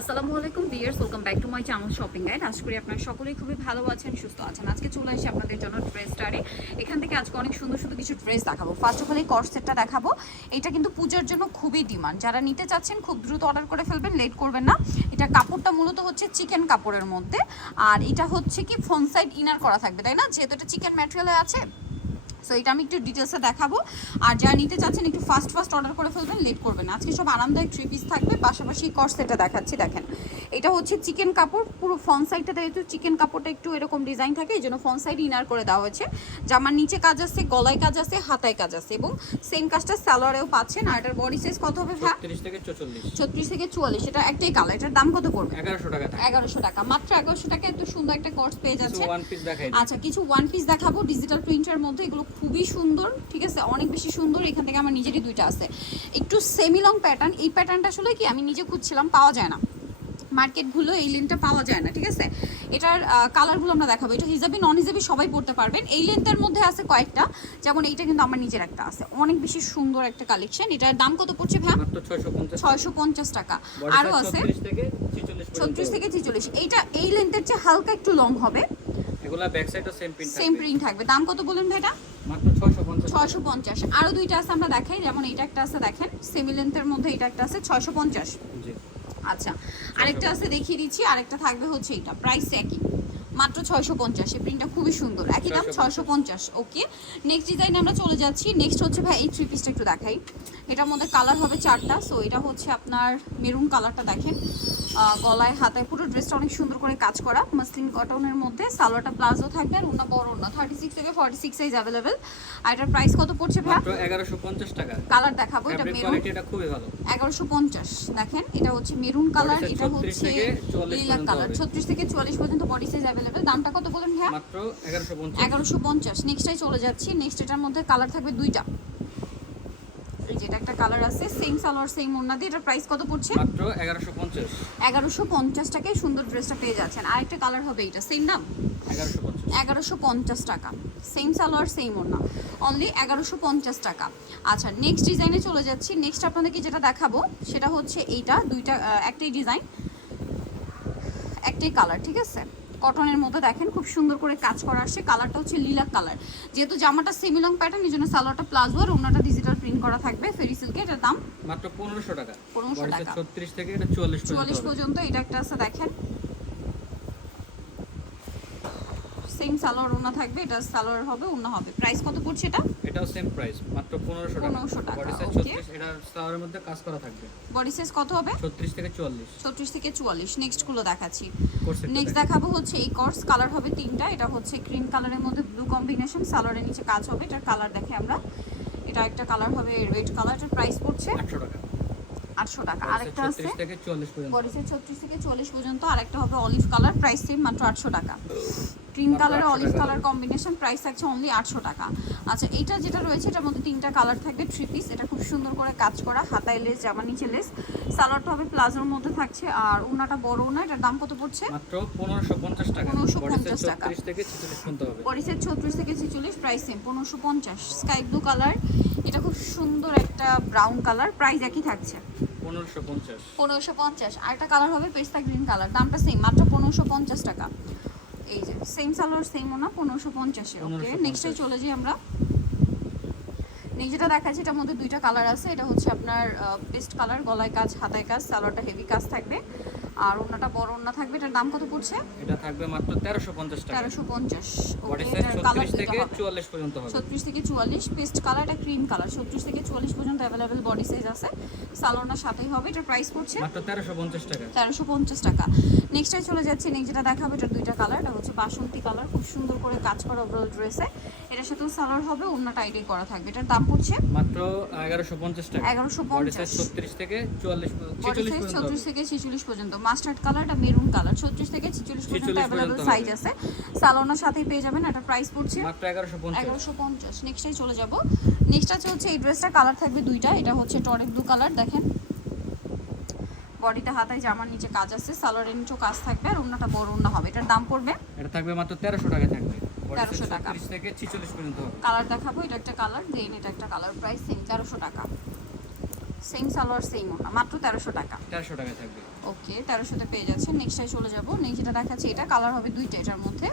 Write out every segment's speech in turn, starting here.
আসসালামু আলাইকুম viewers welcome back to my channel shopping guide আশা করি আপনারা সকলেই খুবই ভালো আছেন, সুস্থ আছেন। আজকে চলে আসি আপনাদের জন্য ড্রেস স্টারে এখান থেকে আজকে অনেক সুন্দর সুন্দর কিছু ড্রেস দেখাবো। ফার্স্ট অফ অল এই কর্স সেটটা দেখাবো। এটা কিন্তু পূজার জন্য খুবই ডিমান্ড যারা নিতে চাচ্ছেন, খুব দ্রুত অর্ডার করে ফেলবেন লেট করবেন না। এটা কাপড়টা মূলত হচ্ছে চিকেন কাপড়ের মধ্যে। আর এটা হচ্ছে কি ফ্রন্ট সাইড ইনার করা থাকবে, তাই না? যেহেতু এটা চিকেন ম্যাটেরিয়ালে আছে সো এটা আমি একটু ডিটেলসে দেখাবো। আর যারা নিতে চাচ্ছেন, একটু ফাস্ট ফাস্ট অর্ডার করে ফেলবেন লেট করবেন আজকে সব আরামদায়ক থ্রি পিস থাকবে। পাশাপাশি কর্সেটা দেখাচ্ছি, দেখেন। এটা হচ্ছে চিকেন কাপড় পুরো ফ্রন্ট সাইডটা যেহেতু চিকেন কাপড়টা একটু এরকম ডিজাইন থাকে এই জন্য ফ্রন্ট সাইড ইনার করে দেওয়া হয়েছে। জামার নিচে কাজ আছে গলায় কাজ আছে হাতায় কাজ আছে এবং সেম কাজটা স্যালোয়ারেও পাচ্ছেন। আর এটার বডি সাইজ কত হবে চল্লিশ ছত্রিশ থেকে চুয়াল্লিশ এটা একটাই কালার এটার দাম কত পড়বে? এগারোশো টাকা এগারোশো টাকা। মাত্র এগারোশো টাকা এত সুন্দর একটা কর্স পেয়ে যাচ্ছে। আচ্ছা কিছু ওয়ান পিস দেখাবো। ডিজিটাল প্রিন্টের মধ্যে এগুলো খুবই সুন্দর ঠিক আছে? অনেক বেশি সুন্দর এখান থেকে আমার নিজেরই দুইটা আছে। একটু সেমি লং প্যাটার্ন এই প্যাটার্নটা আসলে কি আমি নিজে খুঁজছিলাম পাওয়া যায় না। মার্কেটগুলো এই লেনটা পাওয়া যায় না ঠিক আছে? এটার কালারগুলো আমরা দেখাবো। এটা হিজাবি নন হিজাবি সবাই পড়তে পারবেন। এই লেন্থের মধ্যে আছে কয়েকটা। যেমন এইটা কিন্তু আমার নিজের একটা আছে। অনেক বেশি সুন্দর একটা কালেকশন এটার দাম কত পড়ছে ভ্যা মাত্র ছয়শো পঞ্চাশ টাকা। আরও আছে? 36 থেকে 46 ছত্রিশ থেকে ছেচল্লিশ। এইটা এই লেন্থের চেয়ে হালকা একটু লং হবে। এগুলা ব্যাক সাইডও সেম প্রিন্ট সেম প্রিন্ট থাকবে। দাম কত বলেন ভাইটা? মাত্র আরও দুইটা আছে আমরা দেখাই। যেমন এইটা একটা আছে দেখেন। সেমি লেন্থের মধ্যে এটা একটা আছে ছয়শো পঞ্চাশ। জি আচ্ছা আরেকটা আছে দেখিয়ে দিচ্ছি আরেকটা থাকবে হচ্ছে এটা প্রাইস একই মাত্র ছয়শো পঞ্চাশ এই প্রিন্টটা খুবই সুন্দর একই দাম ছয়শো পঞ্চাশ। ওকে নেক্সট ডিজাইন আমরা চলে যাচ্ছি নেক্সট হচ্ছে ভাই এই থ্রি পিসটা একটু দেখাই এটার মধ্যে কালার হবে চারটা সো এটা হচ্ছে আপনার মেরুন কালারটা দেখেন গলায় হাতায় পুরো ড্রেসটা অনেক সুন্দর করে কাজ করা। মাসলিন কটনের মধ্যে সালোয়ারটা প্লাজো থাকবে আর ওনা বড় ওনা থার্টি সিক্স থেকে ফর্টি সিক্স সাইজ অ্যাভেলেবেল আর এটার প্রাইস কত পড়ছে ভাই এগারোশো পঞ্চাশ টাকা। কালার দেখাবো এটা মেরুন এটা খুবই ভালো। এগারোশো পঞ্চাশ দেখেন এটা হচ্ছে মেরুন কালার এটা হচ্ছে থেকে 44 লিলা পর্যন্ত কালার ছত্রিশ থেকে চুয়াল্লিশ পর্যন্ত বডি সাইজ অ্যাভেলেবেল দামটা কত বলেন মাত্র এগারোশো পঞ্চাশ। নেক্সটাই চলে যাচ্ছি। নেক্সট এটার মধ্যে কালার থাকবে দুইটা। যেটা একটা কালার আছে সেম সালোয়ার সেম ওড়না দিয়ে এটার প্রাইস কত পড়ছে? মাত্র এগারোশো পঞ্চাশ। এগারোশো পঞ্চাশ টাকায় সুন্দর ড্রেসটা পেয়ে যাচ্ছেন। আরেকটা কালার হবে এটা সেম দাম? এগারোশো পঞ্চাশ। এগারোশো পঞ্চাশ টাকা। সেম সালোয়ার সেম ওড়না। অনলি এগারোশো পঞ্চাশ টাকা। আচ্ছা নেক্সট ডিজাইনে চলে যাচ্ছি। নেক্সট আপনাদেরকে যেটা দেখাবো সেটা হচ্ছে এইটা দুইটা একটাই ডিজাইন একটাই কালার ঠিক আছে? কটনের মধ্যে দেখেন খুব সুন্দর করে কাজ করা আসছে। কালারটা হচ্ছে লিলাক কালার যেহেতু জামাটা সেমি লং প্যাটার্ন এই জন্য সালোয়ারটা প্লাজো আর ওনাটা ডিজিটাল প্রিন্ট করা থাকবে ফেরি সিল্কে এটার দাম মাত্র পনেরোশো টাকা। পনেরোশো টাকা। 36 থেকে এটা চুয়াল্লিশ পর্যন্ত এটা একটা আছে দেখেন। সেম সালোয়ার ওনা থাকবে এটা সালোয়ার হবে ওনা হবে। প্রাইস কত পড়ছে এটা? এটাও সেম প্রাইস মাত্র পনেরোশো টাকা। 1500 টাকা, বডি সাইজ okay. ছত্রিশ এটার সালোয়ারের মধ্যে কাজ করা থাকবে। বডি সাইজ কত হবে? ছত্রিশ থেকে চুয়াল্লিশ। ছত্রিশ থেকে চুয়াল্লিশ নেক্সটগুলো দেখাচ্ছি। নেক্সট দেখাবো হচ্ছে এই কোর্স কালার হবে তিনটা এটা হচ্ছে ক্রিম কালারের মধ্যে ব্লু কম্বিনেশন সালোয়ারের নিচে কাজ হবে এটার কালার দেখে আমরা। এটা একটা কালার হবে রেড কালার এটার প্রাইস পড়ছে আটশো টাকা। আটশো টাকা। আরেকটা আছে 36 থেকে চুয়াল্লিশ পর্যন্ত। বডি সাইজ ছত্রিশ থেকে চল্লিশ পর্যন্ত আরেকটা হবে অলিভ কালার প্রাইস সেম মাত্র আটশো টাকা। Cream colour 800 olive colour combination price থাকছে অনলি আটশো টাকা। আচ্ছা এটা যেটা রয়েছে এটার মধ্যে তিনটা কালার থাকবে থ্রি পিস এটা খুব সুন্দর করে কাজ করা হাতায় লেস জামা নিচে লেস সালোয়ারটা হবে প্লাজোর মধ্যে থাকছে আর ওনাটা বড় ওনা এটার দাম কত পড়ছে? মাত্র পনেরোশো পঞ্চাশ টাকা। 1550 টাকা। ছত্রিশ থেকে ছেচল্লিশ পর্যন্ত হবে। বডি সাইজ ছত্রিশ থেকে ছেচল্লিশ প্রাইস সেম পনেরোশো পঞ্চাশ। স্কাই ব্লু কালার এটা খুব সুন্দর একটা ব্রাউন কালার প্রাইস একই থাকছে। পনেরোশো পঞ্চাশ। পনেরোশো পঞ্চাশ। আরেকটা কালার হবে পেস্তা গ্রিন কালার দামটা সেম মাত্র পনেরোশো পঞ্চাশ টাকা। এই যে সেম সালোয়ার সেম না পনেরোশো পঞ্চাশে ওকে 1550 নেক্সটে চলে যাই আমরা। যেটা দেখাচ্ছি এটার মধ্যে দুইটা কালার আছে। এটা হচ্ছে আপনার বেস্ট কালার গলায় কাজ হাতায় কাজ সালোয়ারটা হেভি কাজ থাকবে। আর ওনাটা বড় ওনা থাকবে এটার দাম কত পড়ছে? এটা থাকবে মাত্র তেরোশো পঞ্চাশ টাকা। তেরোশো পঞ্চাশ। বডি ওকে সাইজ এটার কালার ছত্রিশ থেকে দুটো হবে। চুয়াল্লিশ পর্যন্ত হবে। ছত্রিশ থেকে চুয়াল্লিশ পেস্ট কালার এটা ক্রিম কালার ছত্রিশ থেকে চুয়াল্লিশ পর্যন্ত অ্যাভেলেবেল বডি সাইজ আছে। সালোয়ারটার সাথেই হবে এটার প্রাইস পড়ছে মাত্র তেরোশো পঞ্চাশ টাকা। তেরোশো পঞ্চাশ টাকা। নেক্সটে চলে যাচ্ছে নেক্সট যেটা দেখাবো এটার দুইটা কালার এটা হচ্ছে বাসন্তী কালার খুব সুন্দর করে কাজ করা ওভারঅল ড্রেসে এটার সাথেও সালোয়ার হবে অন্য টাইটে করা থাকবে। এটার দাম পড়ছে মাত্র এগারোশো পঞ্চাশ টাকা। 1150 বডি সাইজ ছত্রিশ থেকে চুয়াল্লিশ বডি ছেচল্লিশ সাইজ পর্যন্ত ছত্রিশ হবে থেকে ছেচল্লিশ পর্যন্ত। মাস্টার্ড কালার এটা মেরুন কালার ছত্রিশ থেকে ছেচল্লিশ পর্যন্ত 46 অ্যাভেলেবেল পর্যন্ত সাইজ আছে। সালোনার সাথেই পেয়ে যাবেন এটা প্রাইস পড়ছে মাত্র এগারোশো পঞ্চাশ। এগারোশো পঞ্চাশ। নেক্সটে চলে যাব। নেক্সট আছে হচ্ছে এই ড্রেসটা কালার থাকবে দুইটা। এটা হচ্ছে টরেক ব্লু কালার দেখেন। বডিতে হাতায় জামার নিচে কাজ আছে সালোয়ারের নিচেও কাজ থাকবে আর অন্যটা বড় অন্য হবে। এটার দাম পড়বে এটা থাকবে মাত্র তেরোশো টাকা থাকবে। 1300 টাকা। থেকে ছেচল্লিশ পর্যন্ত। কালার দেখাবো এটা একটা কালার দেন এটা একটা কালার প্রাইস সেম তেরোশো টাকা। সেম সালোয়ার সেম ওনা মাত্র তেরোশো টাকা। তেরোশো টাকা থাকবে। ওকে তেরোশোতে পেয়ে যাচ্ছেন নেক্সটটাই চলে যাব। নেক্সট যেটা দেখাচ্ছি এটা কালার হবে দুইটা এটার মধ্যে।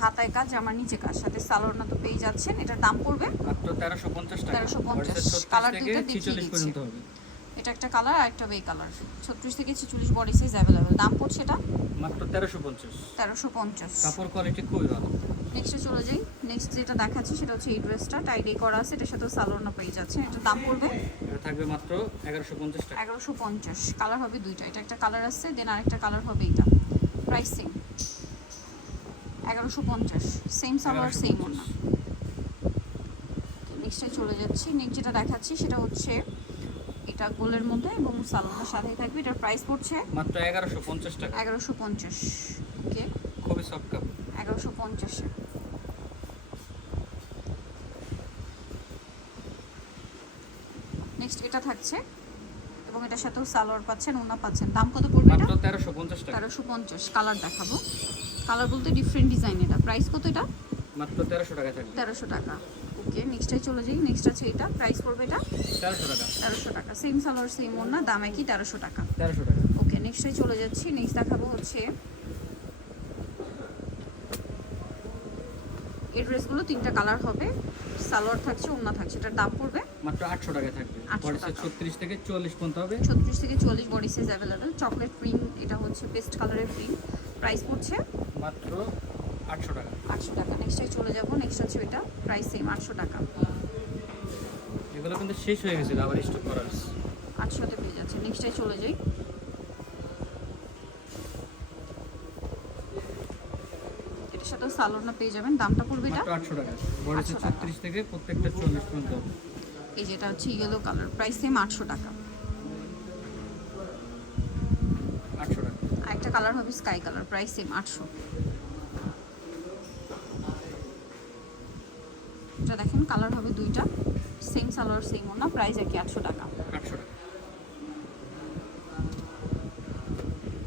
হাতায় কাজ আমার নিচে কাজ সাথে সালোয়ারনা তো পেয়ে যাচ্ছেন এটার দাম পড়বে মাত্র তেরোশো পঞ্চাশ টাকা। 1350 কালার দুইটা দেখিয়ে দিচ্ছি। এটা একটা কালার আর একটা বে কালার ছত্রিশ থেকে ছেচল্লিশ বডি সাইজ অ্যাভেলেবেল দাম পড়ছে এটা? মাত্র তেরোশো পঞ্চাশ। তেরোশো পঞ্চাশ। কাপড় কোয়ালিটি খুবই ভালো। নেক্সটে চলে যাই। নেক্সট যেটা দেখাচ্ছি সেটা হচ্ছে এই ড্রেসটা টাইডে করা আছে এটার সাথে সালোয়ারনা পেয়ে যাচ্ছে এটার দাম পড়বে? এটা থাকবে মাত্র এগারোশো পঞ্চাশ টাকা। এগারোশো পঞ্চাশ। কালার হবে দুইটা। এটা একটা কালার আছে দেন আরেকটা কালার হবে এটা প্রাইস এগারোশো পঞ্চাশ। সেম সালোয়ার সেম ওনা নেক্সটে চলে যাচ্ছি। নেক্সট যেটা দেখাচ্ছি সেটা হচ্ছে এটা গোলের মধ্যে এবং সালোয়ারের সাথেই থাকবে। এটার প্রাইস পড়ছে মাত্র এগারোশো পঞ্চাশ টাকা। এগারোশো পঞ্চাশ। ওকে খুবই সফট কাপড় এগারোশো পঞ্চাশে। নেক্সট এটা থাকছে এবং এটার সাথেও সালোয়ার পাচ্ছেন ওনা পাচ্ছেন। দাম কত পড়বে এটা? মাত্র তেরোশো পঞ্চাশ টাকা। তেরোশো পঞ্চাশ। কালার দেখাবো। কালার বলতে ডিফারেন্ট ডিজাইন এটা প্রাইস কত এটা? মাত্র তেরোশো টাকা থাকবে। তেরোশো টাকা। ওকে নেক্সটটাই চলে যাই। নেক্সট আছে এটা। প্রাইস পড়বে এটা? তেরোশো টাকা। তেরোশো টাকা। সেম সালোয়ার সেম ওনা দাম একই তেরোশো টাকা? তেরোশো টাকা। ওকে নেক্সটে চলে যাচ্ছি। নেক্সট দেখাবো হচ্ছে এই ড্রেসগুলো তিনটা কালার হবে। সালোয়ার থাকছে ওন্না থাকছে। এটার দাম পড়বে? মাত্র আটশো টাকা থাকবে। 800 টাকা। ছত্রিশ থেকে চুয়াল্লিশ পর্যন্ত হবে। ছত্রিশ থেকে চল্লিশ body size available chocolate print এটা হচ্ছে পেস্ট কালারের প্রিন্ট প্রাইস পড়ছে? মাত্র আটশো টাকা। আটশো টাকা। নেক্সটে চলে যাব। নেক্সট হচ্ছে এটা প্রাইস সেম আটশো টাকা। এগুলো কিন্তু শেষ হয়ে গেছিল আবার স্টক করা আটশোতে পেয়ে যাচ্ছে। নেক্সটে চলে যাই। এটার সাথে সালোয়ারটা পেয়ে যাবেন। দামটা পড়বে এটা? আটশো টাকা। বডিতে 800 টাকা। ছত্রিশ থেকে প্রত্যেকটা চল্লিশ পর্যন্ত। এই যেটা হচ্ছে ইয়েলো কালার প্রাইস সেম আটশো টাকা। আটশো টাকা। আর একটা কালার হবে স্কাই কালার প্রাইস সেম আটশো। এটা দেখেন কালার হবে দুইটা। সেম সালোয়ার সেম ওনা প্রাইস কি আটশো টাকা।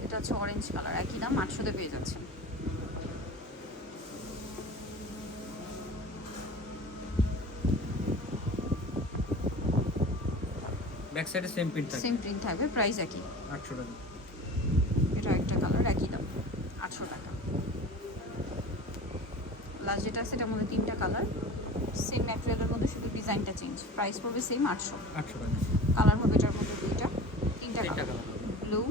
এটা হচ্ছে অরেঞ্জ কালার একই দাম আটশোতে পেয়ে যাচ্ছেন। ব্যাক সাইডে সেম প্রিন্ট সেম প্রিন্ট থাকবে প্রাইস একই। টাকা। এটা একটা কালার একই দাম আটশো টাকা। লাস্ট যেটা আছে এটার মধ্যে তিনটা কালার সেম ম্যাটেরিয়ালের মধ্যে শুধু ডিজাইনটা চেঞ্জ প্রাইস পড়বে সেম আটশো। কালার হবে এটার মধ্যে দুইটা। তিনটা colour blue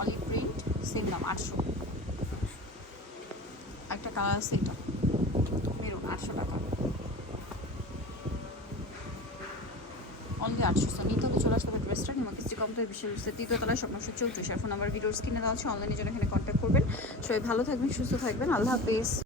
olive print same দাম আটশো। একটা কালার আছে এটা। মেরুন আটশো টাকা। অনলি আটশো সো নিতে হলে চলে আসতে হবে ড্রেসটা নিমাকে স্ত্রী কমপ্লের বিশেষ তৃতীয় তলায় স্বপ্নশো চৌত্রিশ ফোন নাম্বার ভিডিওর স্ক্রিনে দেওয়া আছে। অনলাইনে জন্য এখানে কন্ট্যাক্ট করবেন। সবাই ভালো থাকবেন সুস্থ থাকবেন। আল্লাহ হাফেজ।